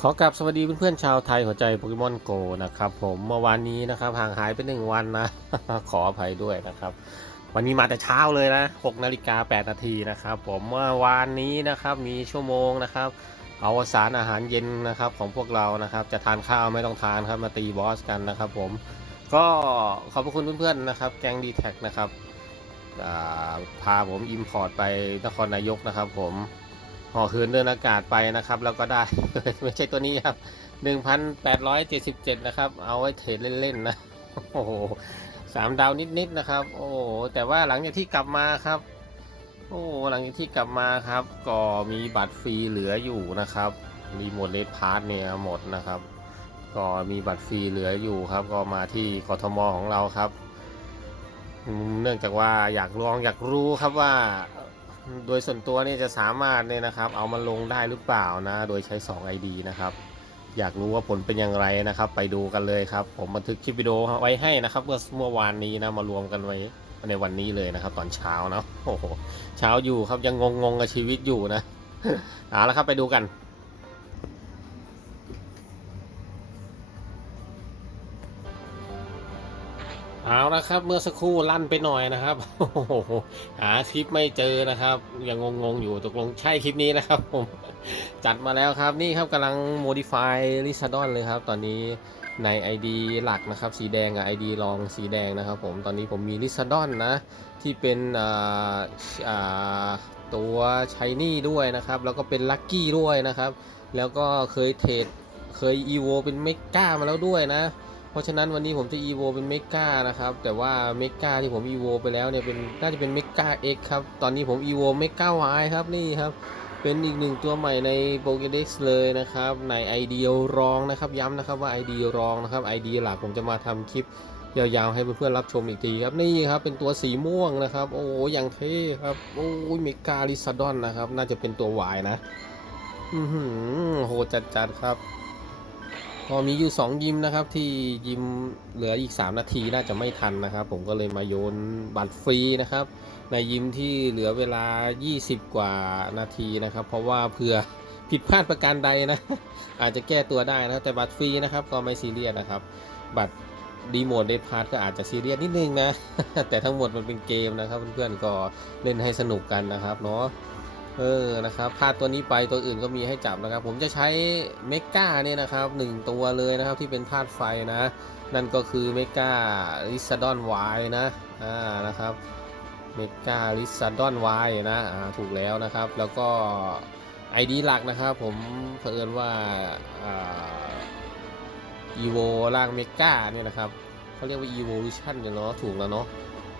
ขอกลับสวัสดีเพื่อนๆชาวไทยหัวใจโปเกมอนโกนะครับผมเมื่อวานนี้นะครับห่างหายไปหนึ่งวันนะ ขออภัยด้วยนะครับ วันนี้มาแต่เช้าเลยนะ6นาฬิกา8นาทีนะครับผมเมื่อวานนี้นะครับมีชั่วโมงนะครับ เอาสารอาหารเย็นนะครับของพวกเรานะครับจะทานข้าวไม่ต้องทานครับมาตีบอสกันนะครับผมก็ขอบพระคุณเพื่อนๆนะครับ แกงดีแท็กนะครับพาผมอิมพอร์ตไปนครนายกนะครับผม ห่อคืนเดินอากาศไปนะครับ แล้วก็ได้ ไม่ใช่ตัวนี้ครับ 1,877 นะครับ เอาไว้เทรดเล่นๆนะโอ้โหสามดาวนิดๆนะครับ โอ้โหแต่ว่าหลังจากที่กลับมาครับ โอ้หลังจากที่กลับมาครับ ก็มีบัตรฟรีเหลืออยู่นะครับ มีหมดเลดพาร์ทเนี่ยหมดนะครับ ก็มีบัตรฟรีเหลืออยู่ครับ ก็มาที่กทมของเราครับ เนื่องจากว่าอยากลองอยากรู้ครับว่า โดยส่วนตัวเนี่ยจะสามารถเนี่ยนะครับ เอามาลงได้หรือเปล่านะ โดยใช้ 2 ID นะครับ อยากรู้ว่าผลเป็นอย่างไรนะครับ ไปดูกันเลยครับ ผมบันทึกคลิปวิดีโอไว้ให้นะครับเมื่อเมื่อวานนี้นะมารวมกันไว้ในวันนี้เลยนะครับ ตอนเช้านะโอ้โหเช้าอยู่ครับยังงงงกับชีวิตอยู่นะเอาละครับไปดูกัน เอาละครับ เมื่อสักครู่ลั่นไปหน่อยนะครับหาคลิปไม่เจอนะครับยังงงๆอยู่ตกลงใช่คลิปนี้นะครับผมจัดมาแล้วครับนี่ครับกำลัง modify l i s a d o n เลยครับ ตอนนี้ใน ID หลักนะครับ สีแดงกับ ID รองสีแดงนะครับผมตอนนี้ผมมี l i s a d o n นะ ที่เป็นตัวชายนี่ด้วยนะครับ แล้วก็เป็นลั c กี้ด้วยนะครับ แล้วก็เคยเทรดเคย EVO เป็นเมกามาแล้วด้วยนะ เพราะฉะนั้นวันนี้ผมจะ EVO เป็นเมกานะครับ แต่ว่าเมกาที่ผม EVO ไปแล้วเนี่ยเป็นน่าจะเป็นเมกา X ครับ ตอนนี้ผม EVO เมกา Y ครับนี่ครับ เป็นอีกหนึ่งตัวใหม่ใน Pokédex เลยนะครับ ใน ID รองนะครับ ย้ำนะครับว่า ID รองนะครับ ID หลักผมจะมาทำคลิปยาวๆให้เพื่อนๆรับชมอีกทีครับ นี่ครับเป็นตัวสีม่วงนะครับ โอ้อย่างเท่ครับโอ้ยเมกาลิซาดอนนะครับ น่าจะเป็นตัววายนะ อือหือโหจัดๆครับ ก็มีอยู่ 2 ยิมนะครับที่ยิมเหลืออีก 3 นาทีน่าจะไม่ทันนะครับ ผมก็เลยมาโยนบัตรฟรีนะครับ ในยิมที่เหลือเวลา 20 กว่านาทีนะครับ เพราะว่าเผื่อผิดพลาดประการใดนะ อาจจะแก้ตัวได้นะแต่บัตรฟรีนะครับก็ไม่ซีเรียสนะครับ บัตรดีโมดเดทพาร์ทก็อาจจะซีเรียสนิดนึงนะ แต่ทั้งหมดมันเป็นเกมนะครับ เพื่อนๆก็เล่นให้สนุกกันนะครับเนาะ เออ นะครับพลาดตัวนี้ไปตัวอื่นก็มีให้จับนะครับ ผมจะใช้เมกาเนี่ยนะครับหนึ่งตัวเลยนะครับที่เป็นธาตุไฟนะ นั่นก็คือเมกาลิซาดอนไวนะ อ่า นะครับ เมกาลิซาดอนไวนะ อ่า ถูกแล้วนะครับ แล้วก็ ID หลักนะครับ ผมเผอิญว่า อ่า อีโวร่างเมกาเนี่ยนะครับเขาเรียกว่า evolution เนี่ยเนาะ ถูกแล้วเนาะ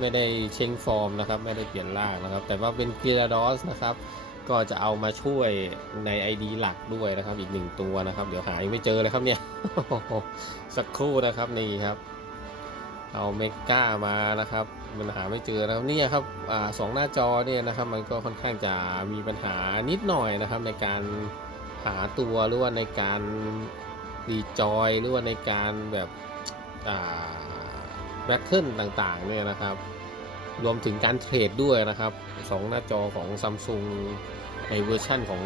ไม่ได้เช็งฟอร์มนะครับ ไม่ได้เปลี่ยนร่างนะครับ แต่ว่าเป็นกิราดอสนะครับ ก็จะเอามาช่วยใน ID หลักด้วยนะครับ อีกหนึ่งตัวนะครับ เดี๋ยวหายังไม่เจอเลยครับเนี่ย สักครู่นะครับนี่ครับ เอาเมก้ามานะครับ มันหาไม่เจอนะครับนี่ครับอสองหน้าจอเนี่ยนะครับ มันก็ค่อนข้างจะมีปัญหานิดหน่อยนะครับ ในการหาตัวหรือว่าในการรีจอยหรือว่าในการแบบอ่า แบทเทิลต่างๆเนี่ยนะครับ รวมถึงการเทรดด้วยนะครับสองหน้าจอของ Samsung ในเวอร์ชั่นของ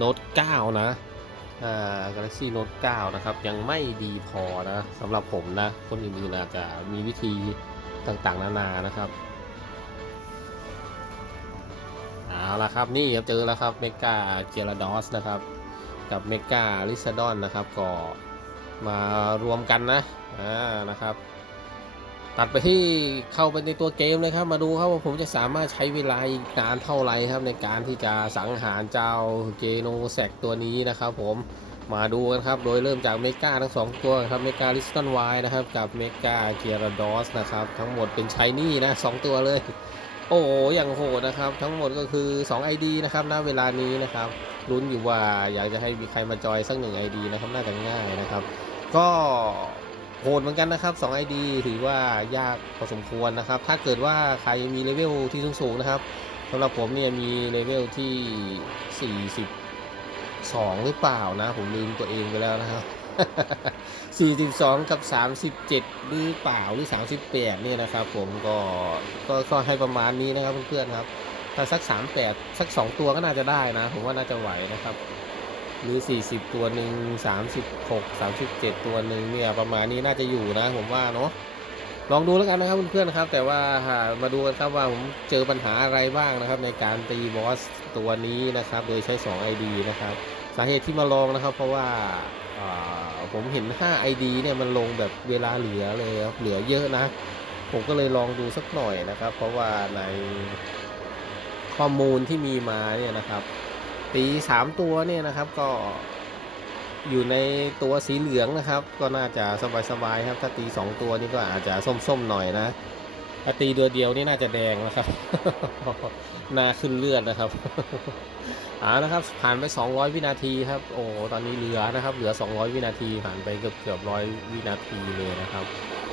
Note 9 นะอ่า Galaxy Note 9 นะครับ ยังไม่ดีพอนะสำหรับผมนะ คนอื่นๆอาจจะมีวิธีต่างๆ นานานะครับเอาละครับ นี่เจอแล้วครับเมกาเจลดอสนะครับ กับเมกาลิซาดอนนะครับ ก็มารวมกันนะอ่านะครับ ตัดไปที่เข้าไปในตัวเกมเลยครับ มาดูครับว่าผมจะสามารถใช้เวลาอีกนานเท่าไหร่ครับ ในการที่จะสังหารเจ้าเจโนแซกตัวนี้นะครับ ผมมาดูกันครับ โดยเริ่มจากเมกาทั้งสองตัวครับเมกาลิสตันไวนะครับ กับเมกาเกียร์ดอสนะครับ ทั้งหมดเป็นชายนี่นะสองตัวเลย โอ้โหอย่างโหดนะครับ ทั้งหมดก็คือ 2 ID นะครับณเวลานี้นะครับลุ้นอยู่ว่าอยากจะให้มีใครมาจอยสักหนึ่ง ID นะครับน่าจะง่ายนะครับ ก็ โหดเหมือนกันนะครับ2 ID ถือว่ายากพอสมควรนะครับ ถ้าเกิดว่าใครมีเลเวลที่สูงๆนะครับสำหรับผมเนี่ยมีเลเวลที่ 42 หรือเปล่านะ ผมลืมตัวเองไปแล้วนะครับ 42 กับ 37 หรือเปล่าหรือ 38 เนี่ยนะครับ ผมก็ก็ก็ให้ประมาณนี้นะครับเพื่อนๆครับ ถ้าสัก 38 สัก 2 ตัวก็น่าจะได้นะ ผมว่าน่าจะไหวนะครับ หรือ 40 ตัวหนึ่ง36 37 ตัวหนึ่งเนี่ยประมาณนี้น่าจะอยู่นะผมว่าเนาะลองดูแล้วกันนะครับเพื่อนๆนะครับ แต่ว่ามาดูกันครับว่าผมเจอปัญหาอะไรบ้างนะครับ ในการตีบอสตัวนี้นะครับ โดยใช้ 2 ID นะครับ สาเหตุที่มาลองนะครับ เพราะว่าอ่าผมเห็น 5 ID เนี่ยมันลงแบบเวลาเหลือเลยครับเหลือเยอะนะ ผมก็เลยลองดูสักหน่อยนะครับ เพราะว่าในข้อมูลที่มีมาเนี่ยนะครับ ตีสามตัวเนี่ยนะครับก็อยู่ในตัวสีเหลืองนะครับ ก็น่าจะสบายๆครับ ถ้าตีสองตัวนี่ก็อาจจะส้มๆหน่อยนะถ้าตีตัวเดียวนี่น่าจะแดงนะครับน้าขึ้นเลือดนะครับเอานะครับผ่านไป 200 วินาทีครับ โอ้ตอนนี้เหลือนะครับ เหลือ 200 วินาทีผ่านไปเกือบเกือบร้อยวินาทีเลยนะครับ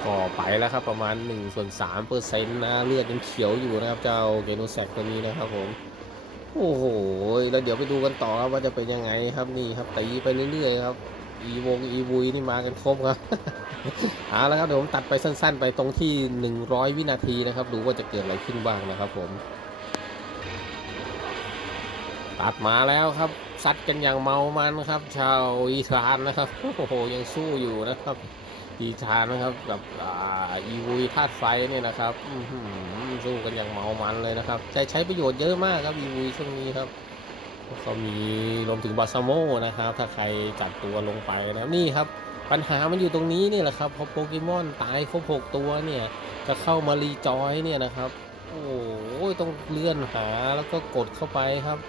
ก็ไปแล้วครับประมาณ1ส่วน3เปอร์เซ็นต์นะเลือดยังเขียวอยู่นะครับเจ้าเกโนแซกตัวนี้นะครับผม โอ้โห แล้วเดี๋ยวไปดูกันต่อครับว่าจะเป็นยังไงครับนี่ครับตีไปเรื่อยๆครับ อีวงอีวุยนี่มากันครบครับเอาละครับเดี๋ยวผมตัดไปสั้น ๆ ไปตรงที่ 100 วินาทีนะครับ ดูว่าจะเกิดอะไรขึ้นบ้างนะครับผม ตัดมาแล้วครับซัดกันอย่างเมามันครับ ชาวอีธานนะครับ โอ้โหยังสู้อยู่นะครับ อีธานะครับกับอีวุยธาตุไฟเนี่ยนะครับสู้กันอย่างเมามันเลยนะครับใช้ใช้ประโยชน์เยอะมากครับอีวุยช่วงนี้ครับก็มีรวมถึงบาซาโมนะครับ ถ้าใครจัดตัวลงไปนะครับนี่ครับ ปัญหามันอยู่ตรงนี้นี่แหละครับพอโปเกมอนตายครบหกตัวเนี่ยจะเข้ามารีจอยเนี่ยนะครับ โอ้โหต้องเลื่อนหาแล้วก็กดเข้าไปครับ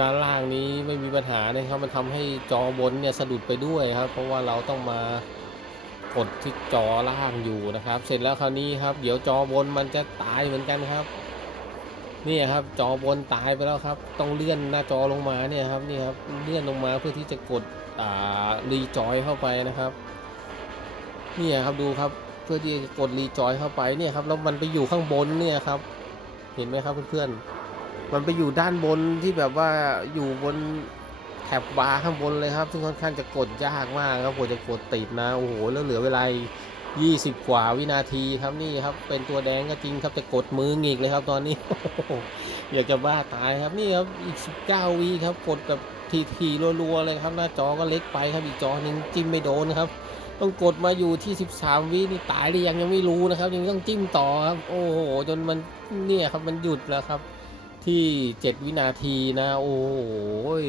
ด้านล่างนี้ไม่มีปัญหานะครับมันทำให้จอบนเนี่ยสะดุดไปด้วยครับ เพราะว่าเราต้องมา กดที่จอล่างอยู่นะครับ เสร็จแล้วคราวนี้ครับ เดี๋ยวจอบนมันจะตายเหมือนกันครับนี่ครับจอบนตายไปแล้วครับ ต้องเลื่อนหน้าจอลงมาเนี่ยครับนี่ครับเลื่อนลงมาเพื่อที่จะกดอ่ารีจอยเข้าไปนะครับนี่ครับดูครับเพื่อที่จะกดรีจอยเข้าไปเนี่ยครับแล้วมันไปอยู่ข้างบนเนี่ยครับ เห็นไหมครับเพื่อนๆมันไปอยู่ด้านบนที่แบบว่าอยู่บน บบาร์ข้างบนเลยครับ ซึ่งค่อนข้างจะกดยากมากครับกว่าจะกดติดนะโอ้โหแล้วเหลือเวลา 20 กว่าวินาทีครับนี่ครับ เป็นตัวแดงก็จริงครับแต่กดมือหงิกเลยครับตอนนี้ อยากจะบ้าตายครับนี่ครับอีก 19วิครับกดแบบทีทีๆรัวๆเลยครับหน้าจอก็เล็กไปครับอีกจอนึงจิ้มไม่โดนครับต้องกดมาอยู่ที่ 13 วินี่ตายหรือยังยังไม่รู้นะครับ ยังต้องจิ้มต่อครับ โอ้โหจนมันเนี่ยครับมันหยุดแล้วครับ ที่7วินาทีนะ โอ้โห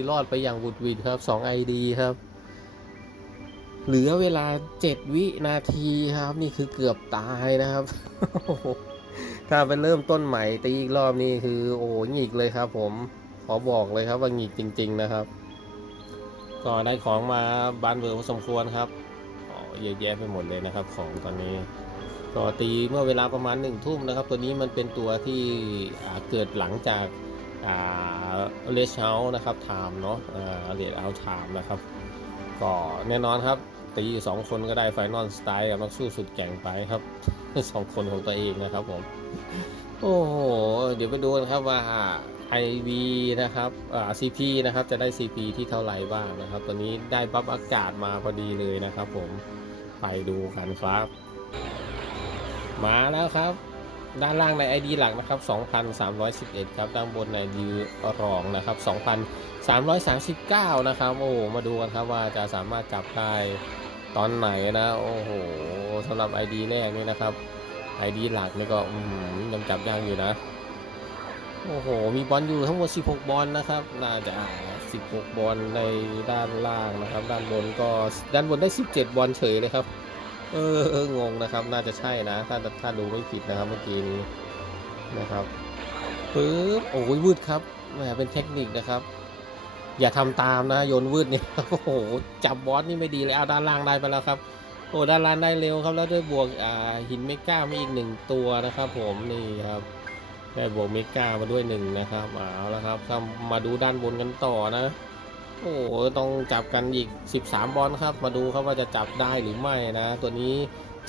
รอดไปอย่างบุดหวิดครับ2 ID ครับ เหลือเวลา7วินาทีครับ นี่คือเกือบตายนะครับ ถ้าไปเริ่มต้นใหม่ตีอีกรอบนี่คือ โอ้โหงิกเลยครับ ผมขอบอกเลยครับว่าหงิกจริง ๆ นะครับก็ได้ของมาบานเบอร์พอสมควรครับอ๋อเยอะแยะไปหมดเลยนะครับ ของตอนนี้ ก็ตีเมื่อเวลาประมาณหนึ่งทุ่มนะครับ ตัวนี้มันเป็นตัวที่เกิดหลังจากเลชเชลนะครับไทม์เนาะเลดเอาไทม์นะครับ ก็แน่นอนครับ ตีสองคนก็ได้ไฟนอลสไตล์กับนักสู้สุดแก่งไปครับสองคนของตัวเองนะครับผม โอ้โห เดี๋ยวไปดูกันครับว่า IV นะครับอ่า CP นะครับจะได้ CP ที่เท่าไหร่บ้างนะครับ ตัวนี้ได้บัฟอากาศมาพอดีเลยนะครับผมไปดูกันครับ มาแล้วครับ ด้านล่างใน ID หลักนะครับ 2,311 ครับ ด้านบนใน ID รองนะครับ 2,339 นะครับ โอ้มาดูกันครับว่าจะสามารถจับได้ตอนไหนนะ โอ้โหสำหรับ ID แรกนี่นะครับ ID หลักนี่ก็ยังจับยากอยู่นะ โอ้โห มีบอลอยู่ทั้งหมด 16 บอลนะครับ น่าจะ 16 บอลในด้านล่างนะครับ ด้านบนก็ด้านบนได้ 17 บอลเฉยเลยครับ เอองงนะครับ น่าจะใช่นะ ถ้าถ้าดูไม่ผิดนะครับ เมื่อกี้นี้นะครับปึ๊บโอ้ยวืดครับแหมเป็นเทคนิคนะครับ อย่าทำตามนะโยนวืดเนี่ยโอ้โหจับบอสนี่ไม่ดีเลยเอาด้านล่างได้ไปแล้วครับโอ้ด้านล่างได้เร็วครับแล้วด้วยบวกอ่าหินเมก้ามาอีกหนึ่งตัวนะครับ ผมนี่ครับได้บวกเมก้ามาด้วยหนึ่งนะครับเอาละครับมาดูด้านบนกันต่อนะ โอ้โหต้องจับกันอีก 13 บอลครับ มาดูครับว่าจะจับได้หรือไม่นะ ตัวนี้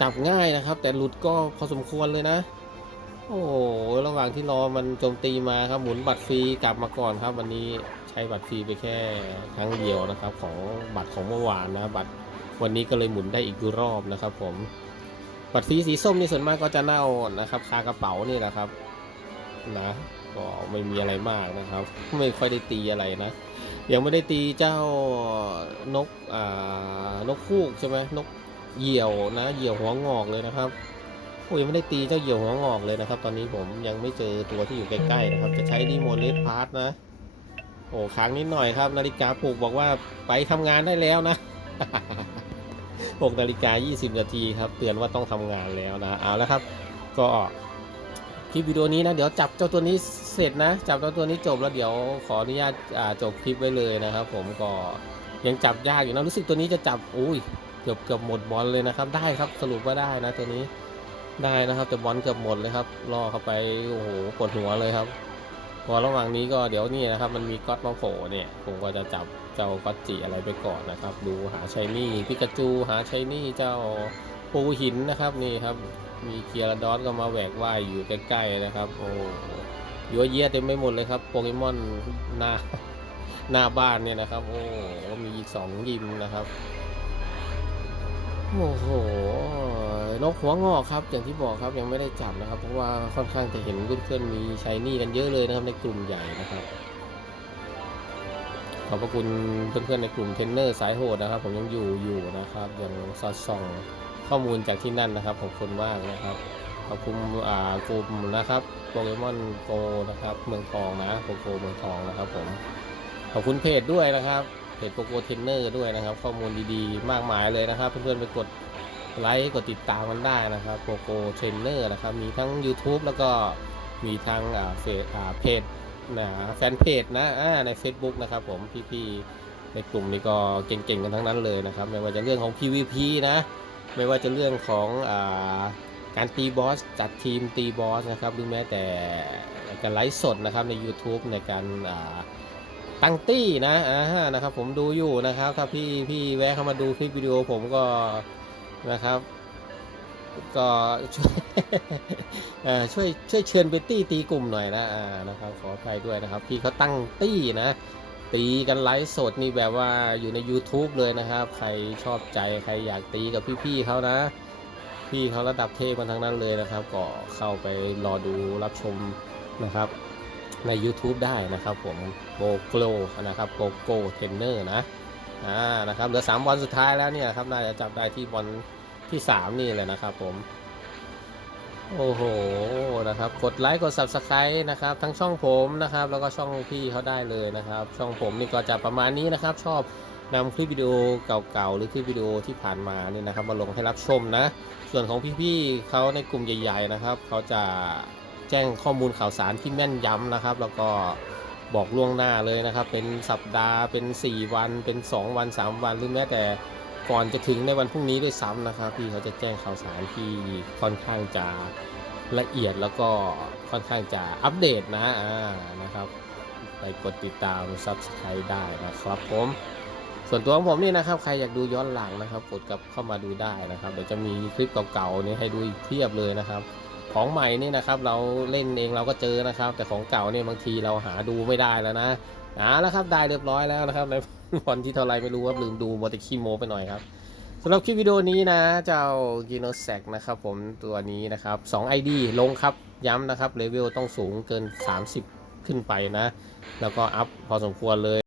จับง่ายนะครับ แต่หลุดก็พอสมควรเลยนะ โอ้โหระหว่างที่รอมันโจมตีมาครับหมุนบัตรฟรีกลับมาก่อนครับ วันนี้ใช้บัตรฟรีไปแค่ครั้งเดียวนะครับ ของบัตรของเมื่อวานนะบัตรวันนี้ก็เลยหมุนได้อีกรอบนะครับ ผมบัตรฟรีสีส้มนี่ส่วนมากก็จะเน่านะครับคากระเป๋านี่แหละครับ นะ ก็ไม่มีอะไรมากนะครับ ไม่ค่อยได้ตีอะไรนะ ยังไม่ได้ตีเจ้านกอ่านกคูกใช่ไหมนกเหยี่ยวนะเหยี่ยวหัวงอกเลยนะครับโอ้ยยังไม่ได้ตีเจ้าเหยี่ยวหัวงอกเลยนะครับ ตอนนี้ผมยังไม่เจอตัวที่อยู่ใกล้ๆนะครับ จะใช้รีโมทเลสพาร์ทนะโอ้ค้างนิดหน่อยครับ นาฬิกาปลุกบอกว่าไปทำงานได้แล้วนะ6นาฬิกา20นาทีครับ เตือนว่าต้องทำงานแล้วนะ เอาแล้วครับ ก็ คลิปวิดีโอนี้นะเดี๋ยวจับเจ้าตัวนี้เสร็จนะ จับเจ้าตัวนี้จบแล้วเดี๋ยวขออนุญาตจบคลิปไว้เลยนะครับผมก็ยังจับยากอยู่นะรู้สึกตัวนี้จะจับอุ้ยเกือบเกือบหมดบอลเลยนะครับ ได้ครับสรุปว่าได้นะตัวนี้ได้นะครับแต่บอลเกือบหมดเลยครับล่อเข้าไปโอ้โหปวดหัวเลยครับพอระหว่างนี้ก็เดี๋ยวนี่นะครับ มันมีก๊อตมาโผล่เนี่ยผมก็จะจับเจ้าก๊อตจิอะไรไปก่อนนะครับ ดูหาชัยนี่พิกาจูหาชัยนี่เจ้าปูหินนะครับนี่ครับ มีเกียร์ดอสก็มาแหวกว่ายอยู่ใกล้ๆนะครับ โอ้ยัวเยียเต็มไปหมดเลยครับ โปเกมอนหน้าหน้าบ้านเนี่ยนะครับ โอ้มีอีกสองยิมนะครับโอ้โหนกหัวงอกครับ อย่างที่บอกครับยังไม่ได้จับนะครับ เพราะว่าค่อนข้างจะเห็นเพื่อนๆมีชายนี่กันเยอะเลยนะครับในกลุ่มใหญ่นะครับ ขอบพระคุณเพื่อนๆในกลุ่มเทรนเนอร์สายโหดนะครับ ผมยังอยู่อยู่นะครับยังสอดส่อง ข้อมูลจากที่นั่นนะครับขอบคุณมากนะครับขอบคุณอ่ากลุ่มนะครับโปเกมอนโกนะครับเมืองทองนะโกโกเมืองทองนะครับผมขอบคุณเพจด้วยนะครับเพจโกโกเทรนเนอร์ด้วยนะครับ ข้อมูลดีๆ มากมายเลยนะครับ เพื่อนๆไปกดไลค์กดติดตามกันได้นะครับโกโกเทรนเนอร์นะครับมีทั้ง YouTube แล้วก็มีทั้งอ่าเฟซอ่าเพจนะแฟนเพจนะอ่าใน Facebook นะครับผมพี่ๆในกลุ่มนี้ก็เก่งๆกันทั้งนั้นเลยนะครับไม่ว่าจะเรื่องของ PVP นะ ไม่ว่าจะเรื่องของอาการตีบอส จัดทีมตีบอสนะครับหรือแม้แต่การไลฟ์สดนะครับใน YouTube ในการาตั้งตี้นะอ่านะครับผมดูอยู่นะครับ ถ้าพี่พี่แวะเข้ามาดูคลิปวิดีโอผมก็นะครับ ก็ช่วยช่วยช่วยเชิญไปตี้ตีกลุ่มหน่อยนะอ่านะครับขออภัยด้วยนะครับ พี่เขาตั้งตี้นะ ตีกันไลฟ์สดนี่แบบว่าอยู่ใน YouTube เลยนะครับ ใครชอบใจใครอยากตีกับพี่ๆเขานะ พี่เขาระดับเทพกันทั้งนั้นเลยนะครับ ก็เข้าไปรอดูรับชมนะครับ ใน YouTube ได้นะครับผมโกโกลนะครับโกโกเทนเนอร์นะอ่านะครับเหลือ3บอลสุดท้ายแล้วเนี่ยครับน่าจะจับได้ที่บอลที่ 3 นี่แหละนะครับผม โอ้โหนะครับกดไลค์กด Subscribe นะครับทั้งช่องผมนะครับแล้วก็ช่องพี่เขาได้เลยนะครับ ช่องผมนี่ก็จะประมาณนี้นะครับ ชอบนำคลิปวิดีโอเก่าๆหรือคลิปวิดีโอที่ผ่านมานี่นะครับมาลงให้รับชมนะ ส่วนของพี่ๆเขาในกลุ่มใหญ่ๆนะครับเขาจะแจ้งข้อมูลข่าวสารที่แม่นยำนะครับ แล้วก็บอกล่วงหน้าเลยนะครับ เป็นสัปดาห์เป็น 4 วันเป็น 2 วัน 3 วันหรือแม้แต่ ก่อนจะถึงในวันพรุ่งนี้ด้วยซ้ำนะครับ พี่เขาจะแจ้งข่าวสารที่ค่อนข้างจะละเอียดแล้วก็ค่อนข้างจะอัปเดตนะอ่านะครับ ไปกดติดตาม Subscribe ได้นะครับผมส่วนตัวของผมนี่นะครับ ใครอยากดูย้อนหลังนะครับ กดกลับเข้ามาดูได้นะครับ เดี๋ยวจะมีคลิปเก่าๆนี่ให้ดูอีกเพียบเลยนะครับ ของใหม่นี่นะครับ เราเล่นเองเราก็เจอนะครับ แต่ของเก่าเนี่ยบางทีเราหาดูไม่ได้แล้วนะอ่าแล้วครับได้เรียบร้อยแล้วนะครับใน วันที่เท่าไรไม่รู้ว่าลืมดูมเตคิโมไปหน่อยครับสำหรับคลิปวิดีโอนี้นะ เจ้ากิโนแซกนะครับผมตัวนี้นะครับ2 ID ลงครับย้ำนะครับเลเวลต้องสูงเกิน 30 ขึ้นไปนะ แล้วก็อัพพอสมควรเลย